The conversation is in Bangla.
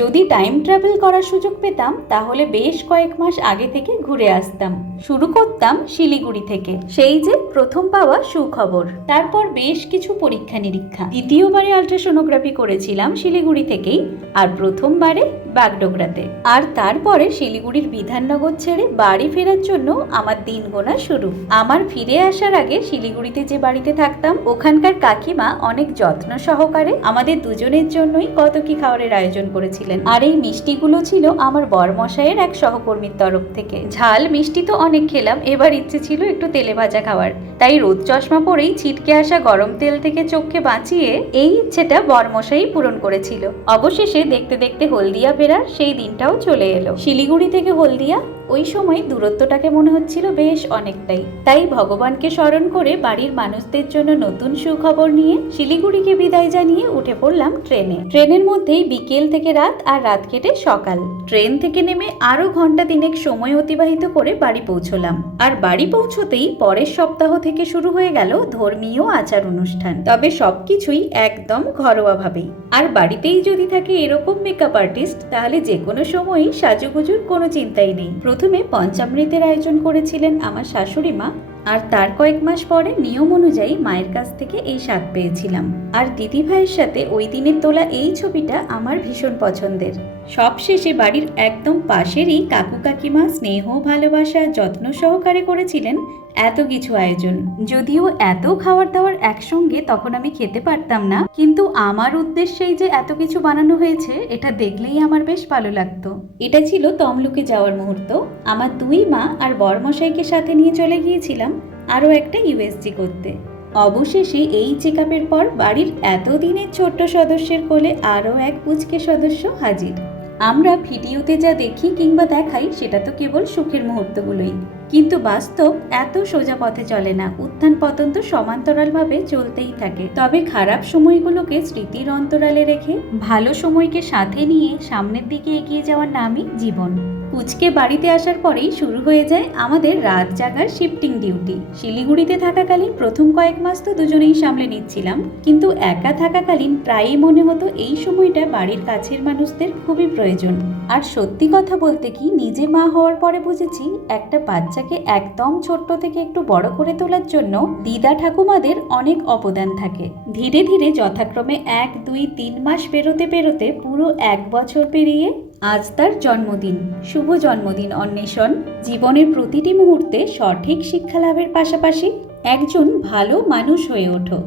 যদি টাইম ট্রাভেল করার সুযোগ পেতাম তাহলে বেশ কয়েক মাস আগে থেকে ঘুরে আসতাম। শুরু করতাম শিলিগুড়ি থেকে, সেই যে প্রথম পাওয়া সুখবর। তারপর বেশ কিছু পরীক্ষা নিরীক্ষা। দ্বিতীয়বারে আল্ট্রাসোনোগ্রাফি করেছিলাম শিলিগুড়ি থেকেই, আর প্রথমবারে বাগডোগরাতে। আর তারপরে শিলিগুড়ির বিধাননগর ছেড়ে বাড়ি ফেরার জন্য আমার দিন গোনা শুরু। আমার ফিরে আসার আগে শিলিগুড়িতে যে বাড়িতে থাকতাম ওখানকার কাকিমা অনেক যত্ন সহকারে আমাদের দুজনের জন্যই কত কি খাবারের আয়োজন করেছিলেন। আর এই মিষ্টিগুলো ছিল আমার বরমশাইয়ের এক সহকর্মীর তরফ থেকে। ঝাল মিষ্টি তো অনেক খেলাম, এবার ইচ্ছে ছিল একটু তেলে ভাজা খাওয়ার। তাই রোদ চশমা পরেই ছিটকে আসা গরম তেল থেকে চোখকে বাঁচিয়ে এই ইচ্ছেটা বরমশাই পূরণ করেছিল। অবশেষে দেখতে দেখতে হলদিয়া ফেরার সেই দিনটাও চলে এলো। শিলিগুড়ি থেকে হলদিয়া ওই সময় দূরত্বটাকে মনে হচ্ছিল বেশ অনেকটাই। তাই ভগবানকে স্মরণ করে বাড়ির মানুষদের জন্য নতুন সুখবর নিয়ে শিলিগুড়িকে বিদায় জানিয়ে উঠে পড়লাম ট্রেনে। ট্রেনের মধ্যেই বিকেল থেকে রাত, আর রাত কেটে সকাল। ট্রেন থেকে নেমে আরো ঘন্টা তিনেক সময় অতিবাহিত করে বাড়ি পৌঁছলাম। আর বাড়ি পৌঁছতেই পরের সপ্তাহ থেকে শুরু হয়ে গেল ধর্মীয় আচার অনুষ্ঠান, তবে সবকিছুই একদম ঘরোয়া ভাবেই। আর বাড়িতেই যদি থাকে এরকম মেকআপ আর্টিস্ট, তাহলে যে কোনো সময়ই সাজুগুজুর কোনো চিন্তাই নেই। প্রথমে পঞ্চামৃতের আয়োজন করেছিলেন আমার শাশুড়ি মা, আর তার কয়েক মাস পরে নিয়ম অনুযায়ী মায়ের কাছ থেকে এই স্বাদ পেয়েছিলাম। আর দিদি ভাইয়ের সাথে ওই দিনের তোলা এই ছবিটা আমার ভীষণ পছন্দের। সবশেষে বাড়ির একদম পাশেরই কাকু কাকিমা স্নেহ ভালোবাসা যত্ন সহকারে করেছিলেন এত কিছু আয়োজন। যদিও এত খাবার দাবার একসঙ্গে তখন আমি খেতে পারতাম না, কিন্তু আমার উদ্দেশ্যেই যে এত কিছু বানানো হয়েছে এটা দেখলেই আমার বেশ ভালো লাগতো। এটা ছিল তমলুকে যাওয়ার মুহূর্ত। আমার দুই মা আর বরমশাইকে সাথে নিয়ে চলে গিয়েছিলাম আরও একটা ইউএসজি করতে। অবশেষে এই চেকআপের পর বাড়ির এতদিনের ছোট্ট সদস্যের কোলে আরও এক পুচকে সদস্য হাজির। আমরা ভিডিওতে যা দেখি কিংবা দেখাই সেটা তো কেবল সুখের মুহূর্তগুলোই, কিন্তু বাস্তব এত সোজা পথে চলে না। উত্থান পতন তো সমান্তরালভাবে চলতেই থাকে। তবে খারাপ সময়গুলোকে স্মৃতির অন্তরালে রেখে ভালো সময়কে সাথে নিয়ে সামনের দিকে এগিয়ে যাওয়ার নামই জীবন। পুচকে বাড়িতে আসার পরেই শুরু হয়ে যায় আমাদের রাত জাগার শিফটিং ডিউটি। শিলিগুড়িতে থাকাকালীন প্রথম কয়েক মাস তো দুজনেই সামলে নিচ্ছিলাম, কিন্তু একা থাকাকালীন প্রায়ই মনে হতো এই সময়টা বাড়ির কাছের মানুষদের খুবই প্রয়োজন। আর সত্যি কথা বলতে কি, নিজে মা হওয়ার পরে বুঝেছি একটা বাচ্চাকে একদম ছোট্ট থেকে একটু বড় করে তোলার জন্য দিদা ঠাকুমাদের অনেক অবদান থাকে। ধীরে ধীরে যথাক্রমে 1, 2, 3 মাস পেরোতে পেরোতে পুরো 1 বছর পেরিয়ে আজ তার জন্মদিন। শুভ জন্মদিন অন্বেষণ। জীবনের প্রতিটি মুহূর্তে সঠিক শিক্ষা লাভের পাশাপাশি একজন ভালো মানুষ হয়ে ওঠো।